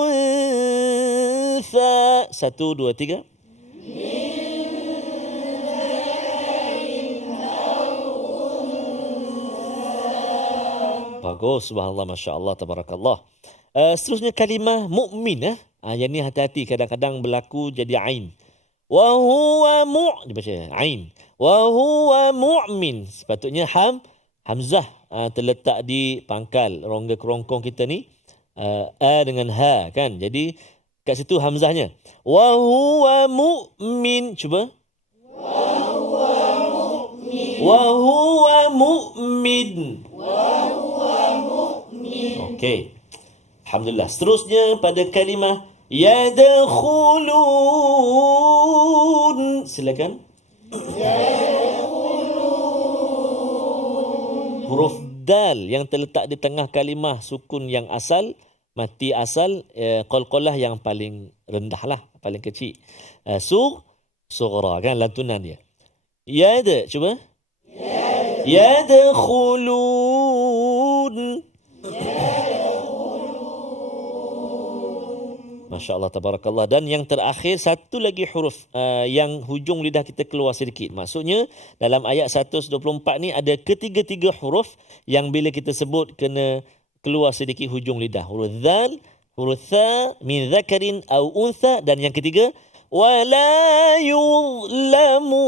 untha. 1, 2, 3. Bagus, subhanallah, masya-Allah, tabarakallah. Seterusnya kalimah mukmin. Yang ni hati-hati, kadang-kadang berlaku jadi ain. Wa huwa dibaca ain. Wa huwa mu'min. Sepatutnya hamzah terletak di pangkal rongga kerongkong kita ni, a dengan ha kan. Jadi kat situ hamzahnya. Wa huwa mu'min. Cuba. Wa huwa mu'min. Wa huwa mu'min. Okey. Alhamdulillah. Seterusnya pada kalimah yadkhulun. Silakan. Huruf dal yang terletak di tengah kalimah sukun yang asal, mati asal, qalqalah yang paling rendah lah, paling kecil. Sughra kan lantunan dia. Yad, cuba. Yadkhulun. Masya Allah, tabarakallah. Dan yang terakhir, satu lagi huruf yang hujung lidah kita keluar sedikit. Maksudnya, dalam ayat 124 ni ada ketiga-tiga huruf yang bila kita sebut kena keluar sedikit hujung lidah. Huruf dhal, huruf tha, min dhakarin aw untha, dan yang ketiga, wala yuzlamun.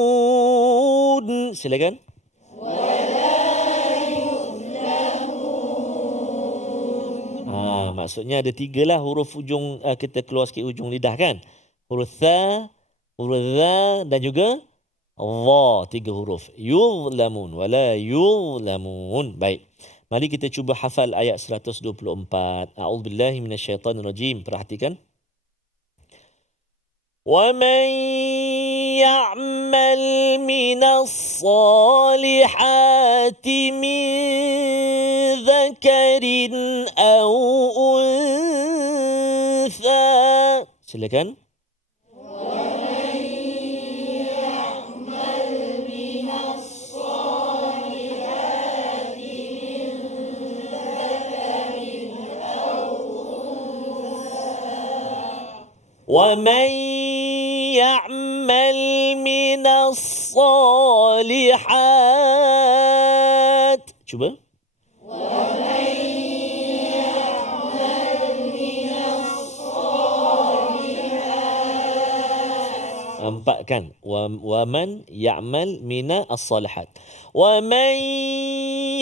Silakan. Maksudnya ada 3 lah huruf hujung, kita keluar sikit hujung lidah kan. Huruf tha, huruf dha dan juga dha, 3 huruf. Yuzlamun, wala yuzlamun. Baik. Mari kita cuba hafal ayat 124. A'udzubillahi minasyaitanirrajim. Perhatikan. وَمَنْ يَعْمَلْ مِنَ الصَّالِحَاتِ مِنْ ذَكَرٍ أَوْ أُنْثَى. Silakan. وَمَنْ يَعْمَلْ مِنَ الصَّالِحَاتِ. Cuba. وَمَنْ يَعْمَلْ مِنَ الصَّالِحَاتِ. 4 kan. وَمَنْ يَعْمَلْ مِنَ الصَّالِحَاتِ. وَمَنْ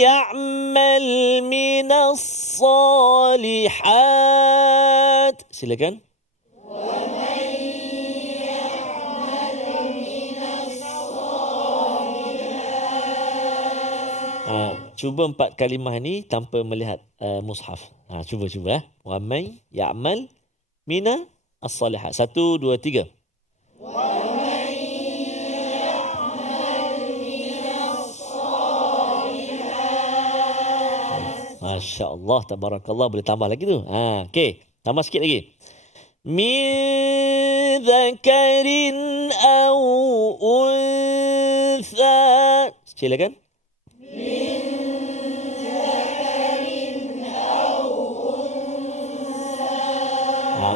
يَعْمَلْ مِنَ الصَّالِحَاتِ. Silakan. Cuba 4 kalimah ni tanpa melihat mushaf. Cuba. Wa may ya'mal mina as-salihat. 1, 2, 3. Wa may ya'mal mina as-salihat. Masya-Allah, tabarakallah, boleh tambah lagi tu. Okey, tambah sikit lagi. Min dzakarin aw untha. Silakan.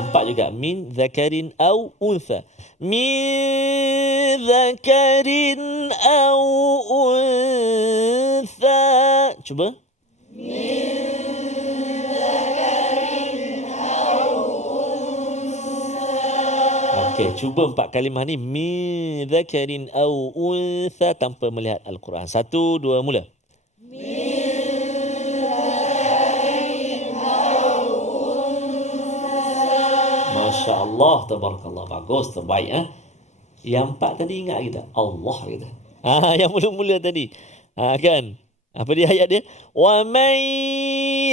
Empat juga. Min dzakarin aw untha. Min dzakarin aw untha. Cuba. Min dzakarin aw untha. Okey, cuba 4 kalimah ni. Min dzakarin aw untha tanpa melihat Al-Quran. 1, 2, mula. Masya Allah, tabarakallah, bagus, terbaik. Yang 4 tadi ingat kita, Allah kita. Yang mula-mula tadi, kan? Apa dia ayat dia? Wa man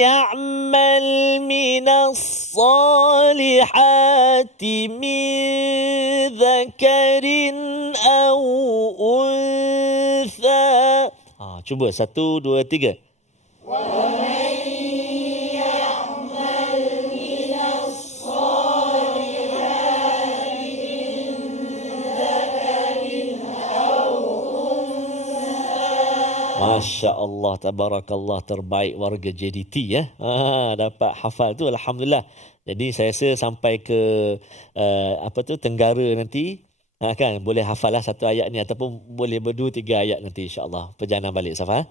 ya'mal minas salihati min dzakarin aw untha. Cuba 1, 2, 3. Masya Allah, tabarakallah, terbaik warga JDT ya. Dapat hafal tu, alhamdulillah. Jadi saya rasa sampai ke Tenggara nanti kan boleh hafal lah satu ayat ni ataupun boleh berdua tiga ayat nanti insya-Allah. Perjalanan balik Safa.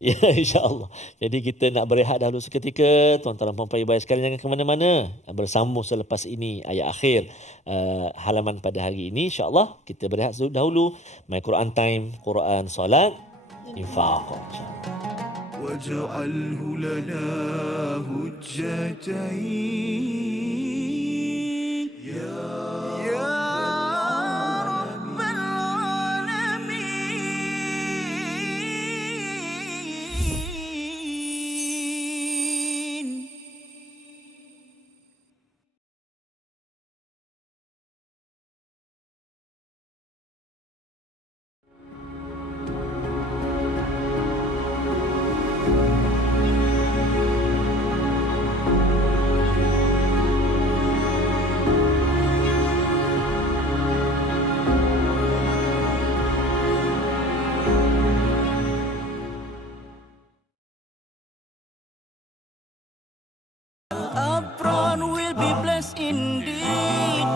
Ya, insya-Allah. Jadi kita nak berehat dahulu seketika. Tuan-tuan dan puan-puan ibu ayah sekalian, jangan ke mana-mana. Bersambung selepas ini ayat akhir halaman pada hari ini insya-Allah. Kita berehat dahulu. My Quran Time, Quran, Salat, Infaq. واجعله لنا هجتين يا رب العالمين. Upfront will be blessed indeed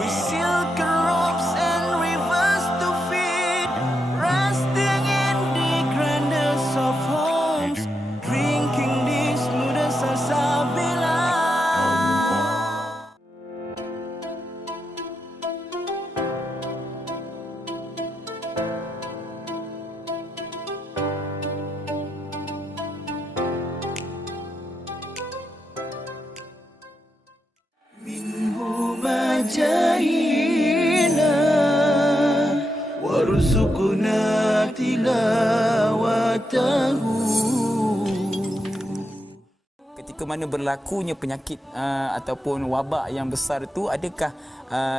with silken robes and rivers to feed, resting in the grandest of homes, drinking the smoothest salsabila. جاهنا وارزقنا تلاوته. Ketika mana berlakunya penyakit ataupun wabak yang besar tu, adakah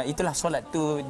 itulah solat tu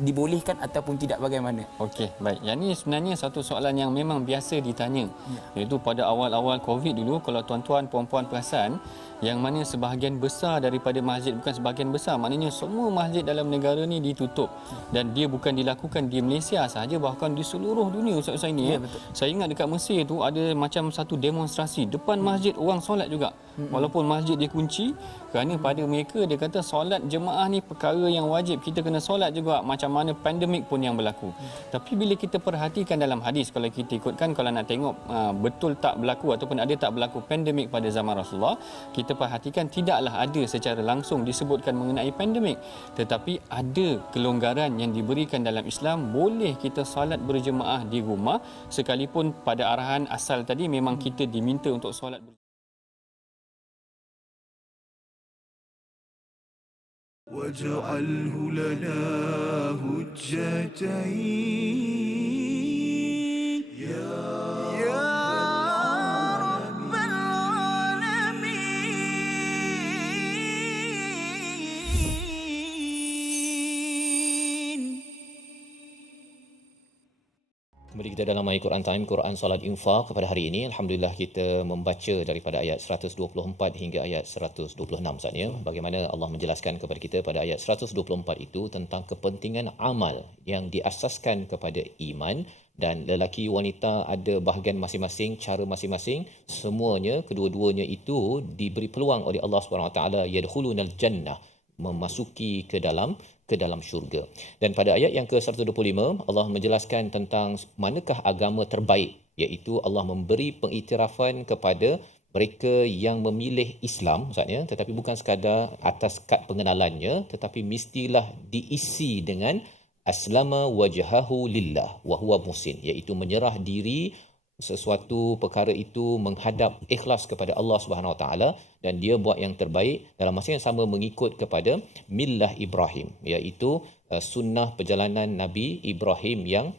dibolehkan ataupun tidak, bagaimana? Okey, baik. Yang ni sebenarnya satu soalan yang memang biasa ditanya. Iaitu pada awal-awal Covid dulu, kalau tuan-tuan puan-puan perasan, yang mana sebahagian besar daripada masjid, bukan sebahagian besar, maknanya semua masjid dalam negara ni ditutup. Dan dia bukan dilakukan di Malaysia sahaja, bahkan di seluruh dunia Ustaz Husaini. Saya ingat dekat Mesir tu ada macam satu demonstrasi depan masjid, orang solat juga. Walaupun masjid dikunci, kerana pada mereka dia kata solat jemaah ni perkara yang wajib, kita kena solat juga macam mana pandemik pun yang berlaku. Tapi bila kita perhatikan dalam hadis, kalau kita ikutkan, kalau nak tengok betul tak berlaku ataupun ada tak berlaku pandemik pada zaman Rasulullah, kita perhatikan tidaklah ada secara langsung disebutkan mengenai pandemik, tetapi ada kelonggaran yang diberikan dalam Islam. Boleh kita solat berjemaah di rumah, sekalipun pada arahan asal tadi memang kita diminta untuk solat واجعله لنا هجتين يا رب العالمين. Kembali kita dalam My Quran Time, Quran, Salat, Infaq pada hari ini. Alhamdulillah kita membaca daripada ayat 124 hingga ayat 126 saatnya. Bagaimana Allah menjelaskan kepada kita pada ayat 124 itu tentang kepentingan amal yang diasaskan kepada iman, dan lelaki wanita ada bahagian masing-masing, cara masing-masing. Semuanya, kedua-duanya itu diberi peluang oleh Allah SWT, yadkhulunal jannah, memasuki ke dalam syurga. Dan pada ayat yang ke-125 Allah menjelaskan tentang manakah agama terbaik, iaitu Allah memberi pengiktirafan kepada mereka yang memilih Islam maksudnya, tetapi bukan sekadar atas kad pengenalannya, tetapi mestilah diisi dengan aslama wajhahu lillah wa huwa muhsin, iaitu menyerah diri sesuatu perkara itu menghadap ikhlas kepada Allah Subhanahu Wa Taala, dan dia buat yang terbaik dalam masa yang sama mengikut kepada millah Ibrahim, iaitu sunnah perjalanan Nabi Ibrahim yang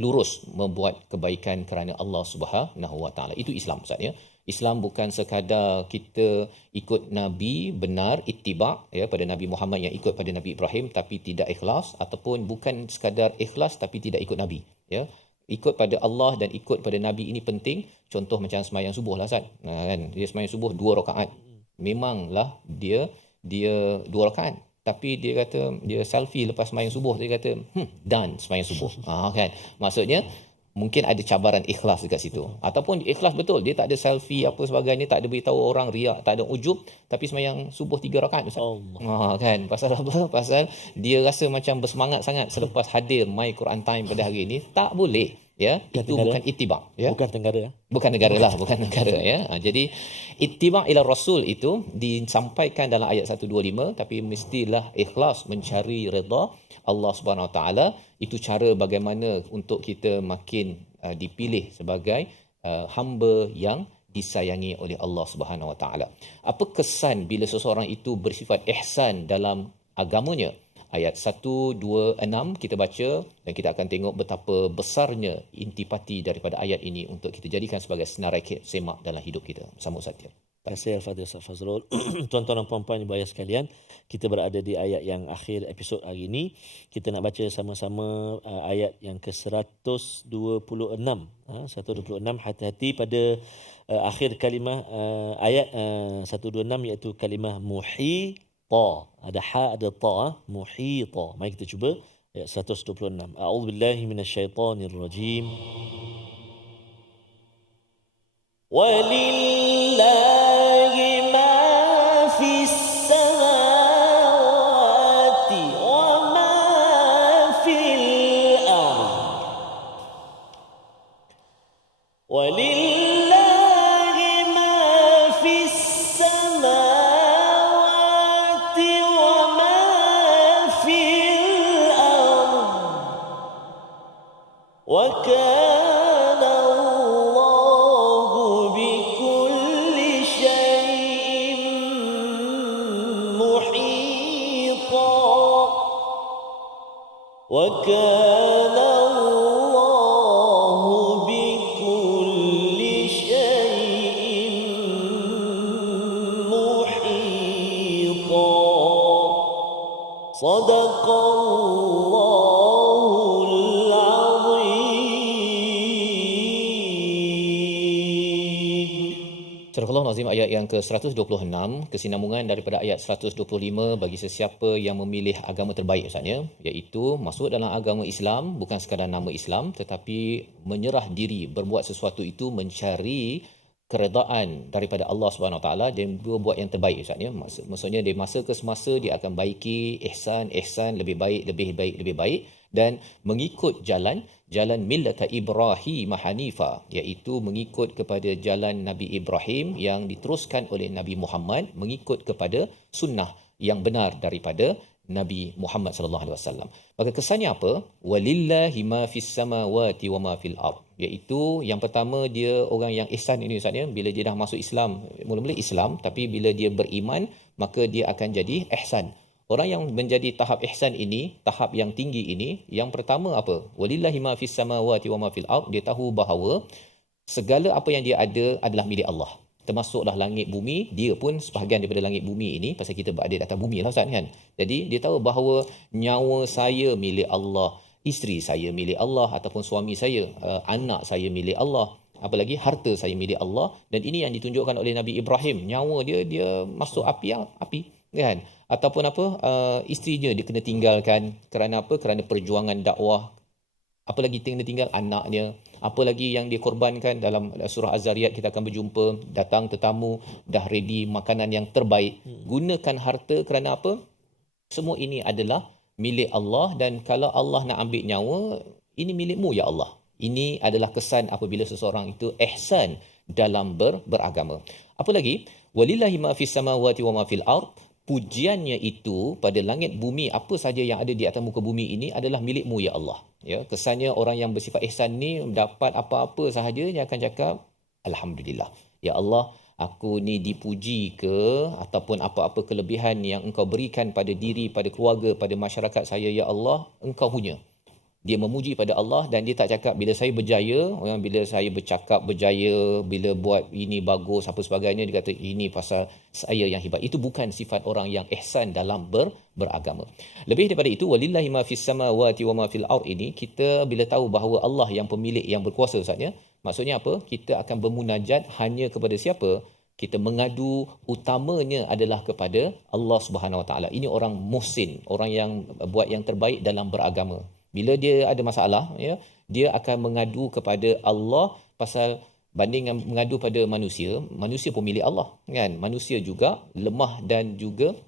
lurus, membuat kebaikan kerana Allah Subhanahu Wa Taala. Itu Islam maksudnya. Islam bukan sekadar kita ikut Nabi benar, ittiba' ya, pada Nabi Muhammad yang ikut pada Nabi Ibrahim tapi tidak ikhlas, ataupun bukan sekadar ikhlas tapi tidak ikut Nabi ya. Ikut pada Allah dan ikut pada Nabi ini penting. Contoh macam sembahyang subuh lah Ustaz. Kan dia sembahyang subuh 2 rakaat. Memanglah dia 2 rakaat, tapi dia kata dia selfie lepas sembahyang subuh, dia kata done sembahyang subuh. Kan maksudnya mungkin ada cabaran ikhlas dekat situ. Ataupun ikhlas betul, dia tak ada selfie apa sebagainya, tak ada beritahu orang riak, tak ada ujub, tapi sembahyang subuh 3 rakaat Ustaz. Kan, pasal apa? Pasal dia rasa macam bersemangat sangat selepas hadir My Quran Time pada hari ini. Tak boleh, ya. Itu bukan ittiba, ya. Bukan tenggara. Bukan negara lah, bukan negara, ya. Jadi ittiba ila rasul itu disampaikan dalam ayat 125, tapi mestilah ikhlas mencari redha Allah Subhanahu Wa Taala. Itu cara bagaimana untuk kita makin dipilih sebagai hamba yang disayangi oleh Allah Subhanahu Wa Taala. Apa kesan bila seseorang itu bersifat ihsan dalam agamanya? Ayat 1, 2, 6 kita baca dan kita akan tengok betapa besarnya intipati daripada ayat ini untuk kita jadikan sebagai senarai semak dalam hidup kita. Bersama Ustaz Tir. Terima kasih Al-Fadhil Ustaz Fazrul. Tuan-tuan dan puan-puan ibu ayah sekalian, kita berada di ayat yang akhir episod hari ini. Kita nak baca sama-sama ayat yang ke-126. 126, hati-hati pada akhir kalimah ayat 126 iaitu kalimah muhita. Ada ha, ada ta, muhita. Mari kita cuba ayat 126. A'udzubillahi minasyaitonirrajim. Walillahi ma fis samawati wa ma fil ardh. Walillahi ma fis samawati wa ma fil ardh. Wa kana Allahu bikulli syai'in muhita. Wa kana Allahu bikulli syai'in muhita. Sadaqallahul azim. Surah Al-Nazim ayat yang ke-126, kesinambungan daripada ayat 125 bagi sesiapa yang memilih agama terbaik Ustaz, ya, iaitu masuk dalam agama Islam bukan sekadar nama Islam tetapi menyerah diri berbuat sesuatu itu mencari keredaan daripada Allah Subhanahu Wa Taala dan buat yang terbaik Ustaz, ya. Maksudnya dari masa ke semasa dia akan baiki ihsan lebih baik dan mengikut jalan millata Ibrahim Hanifa, iaitu mengikut kepada jalan Nabi Ibrahim yang diteruskan oleh Nabi Muhammad, mengikut kepada sunnah yang benar daripada Nabi Muhammad sallallahu alaihi wasallam. Maka kesannya apa? Walillahi ma fis samawati wa ma fil ard. Iaitu yang pertama dia orang yang ihsan ini Ustaz, ya. Bila dia dah masuk Islam, mula-mula Islam, tapi bila dia beriman maka dia akan jadi ihsan. Orang yang menjadi tahap ihsan ini, tahap yang tinggi ini, yang pertama apa? Walillahi ma fis samawati wa ma fil ard. Dia tahu bahawa segala apa yang dia ada adalah milik Allah. Termasuklah langit bumi, dia pun sebahagian daripada langit bumi ini, pasal kita berada di atas bumi lah Ustaz, kan. Jadi dia tahu bahawa nyawa saya milik Allah, isteri saya milik Allah, ataupun suami saya, anak saya milik Allah, apalagi harta saya milik Allah. Dan ini yang ditunjukkan oleh Nabi Ibrahim, nyawa dia masuk api, kan. Ataupun apa, isterinya dia kena tinggalkan kerana apa? Kerana perjuangan dakwah. Apalagi kena tinggal anaknya, apalagi yang dikorbankan dalam surah Az-Zariyat kita akan berjumpa, datang tetamu dah ready makanan yang terbaik. Gunakan harta kerana apa? Semua ini adalah milik Allah, dan kalau Allah nak ambil nyawa, ini milikmu ya Allah. Ini adalah kesan apabila seseorang itu ihsan dalam beragama. Apa lagi? Walillahi ma fis samawati wa ma fil ard. Pujiannya itu pada langit bumi, apa saja yang ada di atas muka bumi ini adalah milikmu ya Allah. Ya, kesannya orang yang bersifat ihsan ni dapat apa-apa sahaja dia akan cakap alhamdulillah. Ya Allah, aku ni dipuji ke ataupun apa-apa kelebihan yang engkau berikan pada diri, pada keluarga, pada masyarakat saya ya Allah, engkau punya. Dia memuji pada Allah dan dia tak cakap bila saya berjaya, orang bila saya bercakap berjaya, bila buat ini bagus apa sebagainya, dia kata ini pasal saya yang hebat. Itu bukan sifat orang yang ihsan dalam beragama. Lebih daripada itu, walillahi ma fis samawati wa ma fil ard ini, kita bila tahu bahawa Allah yang pemilik yang berkuasa Ustaz, ya. Maksudnya apa? Kita akan bermunajat hanya kepada siapa? Kita mengadu utamanya adalah kepada Allah Subhanahu Wa Taala. Ini orang muhsin, orang yang buat yang terbaik dalam beragama. Bila dia ada masalah, ya, dia akan mengadu kepada Allah pasal banding dengan mengadu pada manusia pun milik Allah, kan? Manusia juga lemah dan juga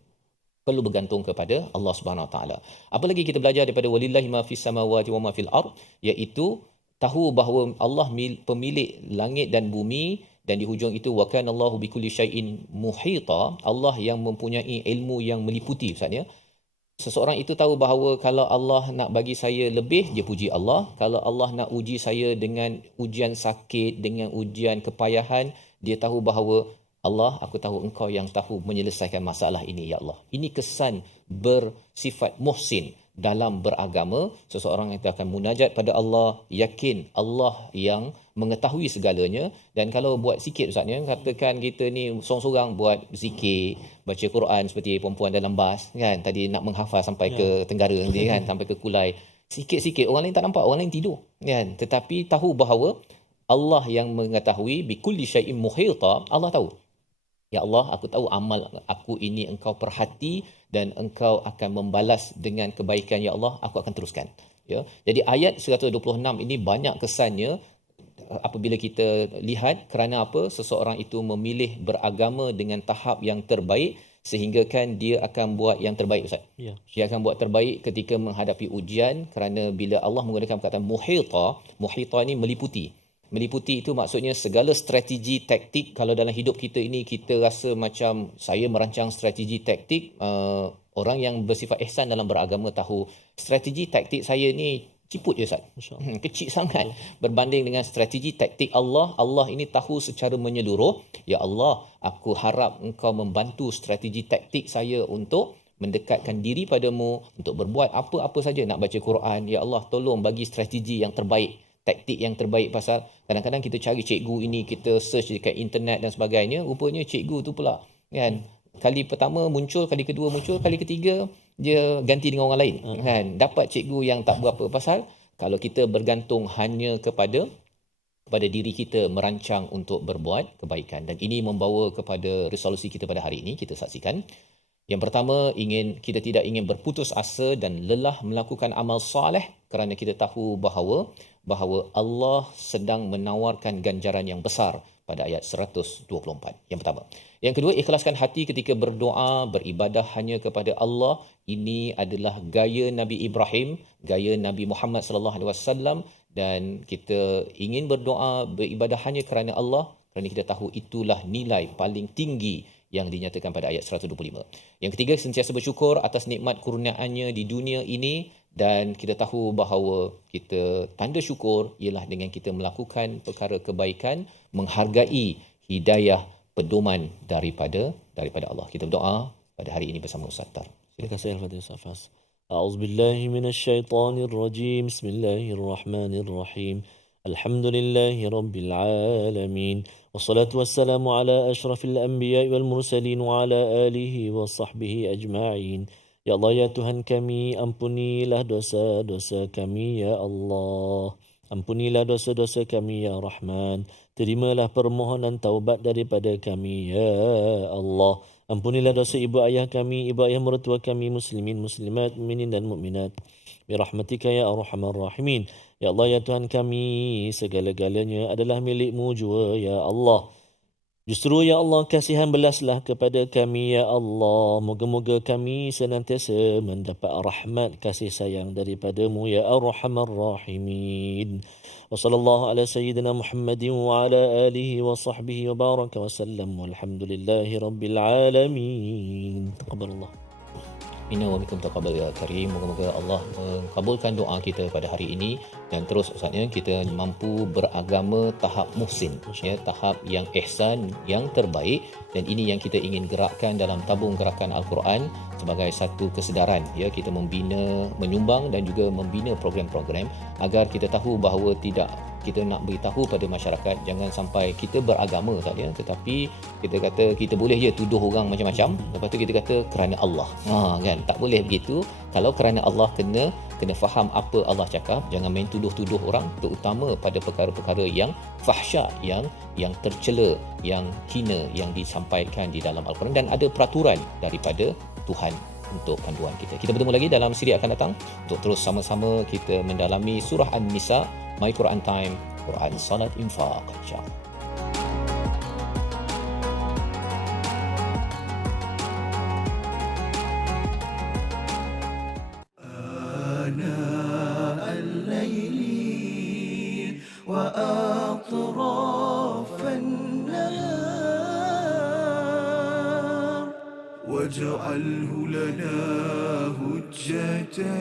perlu bergantung kepada Allah Subhanahu Wa Taala. Apalagi kita belajar daripada walillahi ma fis samawati wa ma fil ard, iaitu tahu bahawa Allah pemilik langit dan bumi, dan di hujung itu wa kana Allahu bikulli syai'in muhita, Allah yang mempunyai ilmu yang meliputi. Maksudnya seseorang itu tahu bahawa kalau Allah nak bagi saya lebih, dia puji Allah. Kalau Allah nak uji saya dengan ujian sakit, dengan ujian kepayahan, dia tahu bahawa Allah, aku tahu engkau yang tahu menyelesaikan masalah ini, ya Allah. Ini kesan bersifat muhsin dalam beragama. Seseorang yang akan munajat pada Allah, yakin Allah yang mengetahui segalanya. Dan kalau buat sikit Ustaz, katakan kita ni seorang-seorang buat zikir, baca Quran seperti perempuan dalam bas, kan? Tadi nak menghafal sampai ke Tenggara nanti, kan? Sampai ke Kulai. Sikit-sikit, orang lain tak nampak, orang lain tidur, kan? Tetapi tahu bahawa Allah yang mengetahui, bikulli syai'in muhita, Allah tahu. Ya Allah, aku tahu amal aku ini engkau perhati dan engkau akan membalas dengan kebaikan, ya Allah, aku akan teruskan. Ya. Jadi ayat 126 ini banyak kesannya apabila kita lihat kerana apa seseorang itu memilih beragama dengan tahap yang terbaik, sehingga kan dia akan buat yang terbaik, Ustaz. Ya. Dia akan buat terbaik ketika menghadapi ujian, kerana bila Allah menggunakan perkataan muhita ini meliputi itu maksudnya segala strategi taktik. Kalau dalam hidup kita ini kita rasa macam saya merancang strategi taktik, orang yang bersifat ihsan dalam beragama tahu strategi taktik saya ni ciput je, Ustaz. Kecil sangat berbanding dengan strategi taktik Allah. Allah ini tahu secara menyeluruh. Ya Allah, aku harap engkau membantu strategi taktik saya untuk mendekatkan diri padamu, untuk berbuat apa-apa saja, nak baca Quran. Ya Allah, tolong bagi strategi yang terbaik, taktik yang terbaik. Pasal kadang-kadang kita cari cikgu ini, kita search dekat internet dan sebagainya, rupanya cikgu tu pula, kan, kali pertama muncul, kali kedua muncul, kali ketiga dia ganti dengan orang lain, kan, dapat cikgu yang tak berapa. Pasal kalau kita bergantung hanya kepada diri kita merancang untuk berbuat kebaikan. Dan ini membawa kepada resolusi kita pada hari ini. Kita saksikan yang pertama, kita tidak ingin berputus asa dan lelah melakukan amal soleh, kerana kita tahu bahawa Allah sedang menawarkan ganjaran yang besar pada ayat 124. Yang pertama. Yang kedua, ikhlaskan hati ketika berdoa, beribadah hanya kepada Allah. Ini adalah gaya Nabi Ibrahim, gaya Nabi Muhammad sallallahu alaihi wasallam, dan kita ingin berdoa, beribadah hanya kerana Allah, kerana kita tahu itulah nilai paling tinggi yang dinyatakan pada ayat 125. Yang ketiga, sentiasa bersyukur atas nikmat kurniaannya di dunia ini, dan kita tahu bahawa kita tanda syukur ialah dengan kita melakukan perkara kebaikan, menghargai hidayah pedoman daripada Allah. Kita berdoa pada hari ini bersama Ustaz Tar. Terima kasih Al-Fatihah Ustaz Fas. A'udzubillahi minasyaitonirrajim. Bismillahirrahmanirrahim. Alhamdulillahi rabbil alamin. Wassalatu wassalamu ala asyrafil anbiya'i wal mursalin wa ala alihi wa sahbihi ajma'in. Ya Allah, ya Tuhan kami, ampunilah dosa-dosa kami, ya Allah. Ampunilah dosa-dosa kami, ya Rahman. Terimalah permohonan taubat daripada kami, ya Allah. Ampunilah dosa ibu ayah kami, ibu ayah mertua kami, muslimin, muslimat, mukminin dan mukminat. Birahmatika ya Arhamar Rahimin. Ya Allah, ya Tuhan kami, segala-galanya adalah milik-Mu jua, ya Allah. Justru ya Allah, kasihan belaslah kepada kami, ya Allah. Moga-moga kami senantiasa mendapat rahmat kasih sayang daripada-Mu, ya Arhamar Rahimin. Wa sallallahu ala sayyidina Muhammadin wa ala alihi wa sahbihi wa baraka wa sallam. Walhamdulillahi rabbil alamin. Taqabbalallah. Inna wa minkum taqabbal ya karim. Moga-moga Allah mengabulkan doa kita pada hari ini, dan terus Ustaznya kita mampu beragama tahap muhsin, ya, tahap yang ihsan, yang terbaik. Dan ini yang kita ingin gerakkan dalam tabung gerakan Al-Quran sebagai satu kesedaran, ya, kita membina, menyumbang dan juga membina program-program agar kita tahu bahawa kita nak beritahu pada masyarakat jangan sampai kita beragama tak ya, tetapi kita kata kita boleh je tuduh orang macam-macam, lepas tu kita kata kerana Allah. Kan, tak boleh begitu. Kalau kerana Allah, kena faham apa Allah cakap, jangan main tuduh-tuduh orang, terutama pada perkara-perkara yang fahsya, yang tercela, yang hina yang disampaikan di dalam Al-Quran, dan ada peraturan daripada Tuhan untuk panduan kita. Kita bertemu lagi dalam siri akan datang untuk terus sama-sama kita mendalami surah An-Nisa, My Quran Time, Quran Salat Infaq, insya-Allah. آناء الليل وأطراف النهار واجعله لنا هجتين